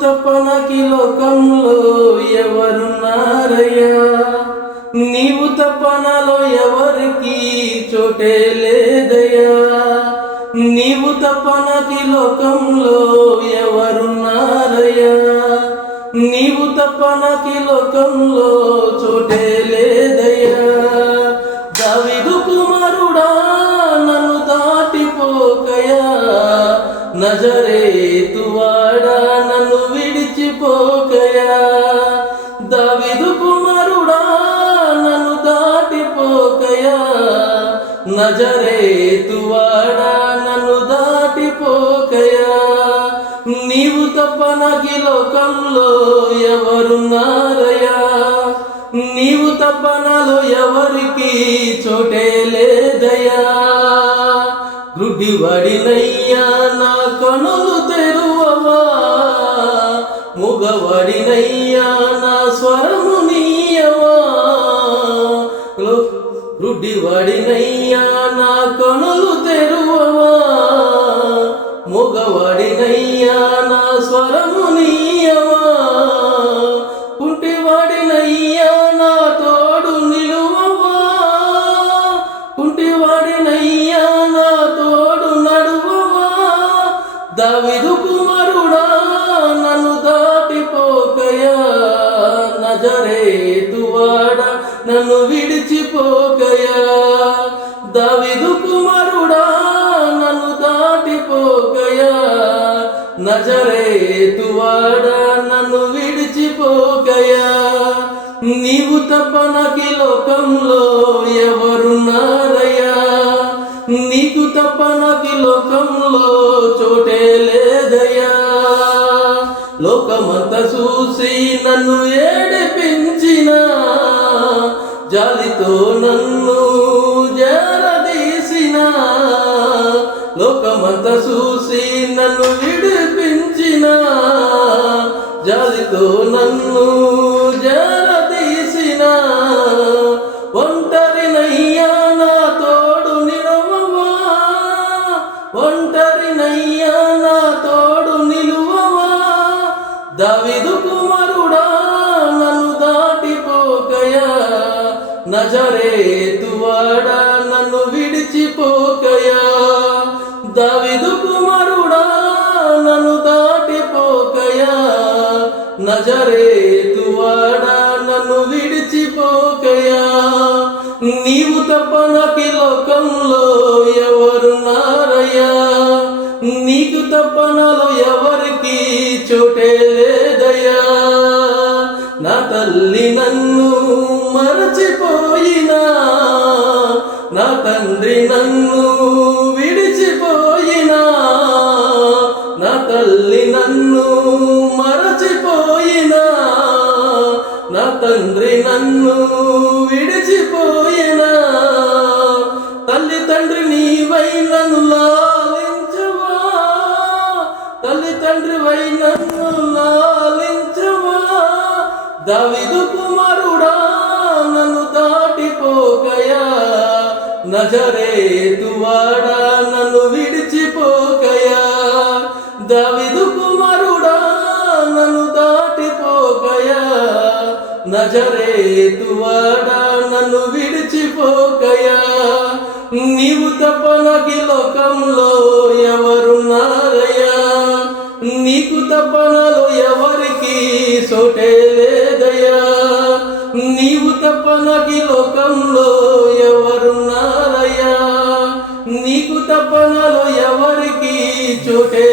తప్పనకి లోకంలో ఎవరున్నారయ్యా? నీవు తప్పనలో ఎవరికి చోటే లేదయ్యా. నీవు తప్పనకి లోకంలో ఎవరున్నారయ్యా? నీవు తప్పనకి లోకంలో చోటే లేదయ్యా. దావీదు కుమారుడా నన్ను దాటిపోకయా, నజరేతువాడా నన్ను విడిచిపోకయా. దావీదు కుమారుడా నన్ను దాటిపోకయా, నజరేతువాడా నన్ను దాటిపోకయా. నీవు తప్ప నాకు లోకంలో ఎవరున్నారయ్యా? నీవు తప్ప నాలో ఎవరికి చోటే లేదయ్యా. గుడ్డివాడినయ్యా నా కనులు తెరువవా, మూగవాడినయ్యా నా స్వరము నీయవా. గుడ్డివాడినయ్యా నా కనులు తెరువవా, మూగవాడినయ్యా నా స్వరము నీయవా. కుంటివాడినయ్యా నా తోడు నిలువవా, కుంటివాడినయ్యా నా తోడు నడువవా. దావీదు కుమారుడా నన్ను దాటిపోకయా, నజరేతువాడా నన్ను విడిచిపోకయా. దావీదు కుమారుడా నన్ను దాటిపోకయా, నజరేతువాడా నన్ను విడిచిపోకయా. నీవు తప్ప నాకు లోకంలో ఎవరున్నారయ్యా? నీకు తప్ప నాకు లోకంలో చోటే లేదయ్యా. లోకమంతా చూసి నన్ను ఏడిపించిన, జాలితో నన్ను జారదీసిన. లోకమంతా చూసి నన్ను విడిపించిన, జాలితో నన్ను జారదీసిన. ఒంటరినయ్యా నా తోడు నిలువవా, ఒంటరినయ్యా నా తోడు నిలువవా. దావీదు కుమారుడా నన్ను దాటిపోకయా, నజరేతువాడా నన్ను విడిచిపోకయా. దావీదు కుమారుడా నన్ను దాటిపోకయా, నజరేతువాడా నన్ను విడిచిపోకయా. నీవు తప్ప నాకు లోకంలో ఎవరున్నారయ్యా? నీకు తప్ప నాలో ఎవరికి చోటే లేదయ్యా. నా తల్లి నన్ను మరచిపోయినా, నా తండ్రి నన్ను విడిచిపోయినా, నా తల్లి నన్ను మరచిపోయినా, నా తండ్రి నన్ను విడిచిపోయినా. తల్లి తండ్రి నీవై నన్ను లాలించవా, తల్లి తండ్రి వై నన్ను లాలించవా. దావీదు కుమారుడా నన్ను దాటిపోకయా, నజరేతువాడా నన్ను విడిచిపోకయా. దావీదు కుమారుడా నన్ను దాటిపోకయా, నజరేతువాడా నన్ను విడిచిపోకయా. నీవు తప్ప నాకు లోకంలో ఎవరున్నారయ్యా? నీకు తప్ప నాలో ఎవరికి చోటే లేదయ్యా. నీవు తప్ప నాకు లోకంలో ఎవరున్నారయ్యా? నీకు తప్ప నాలో ఎవరికి చోటే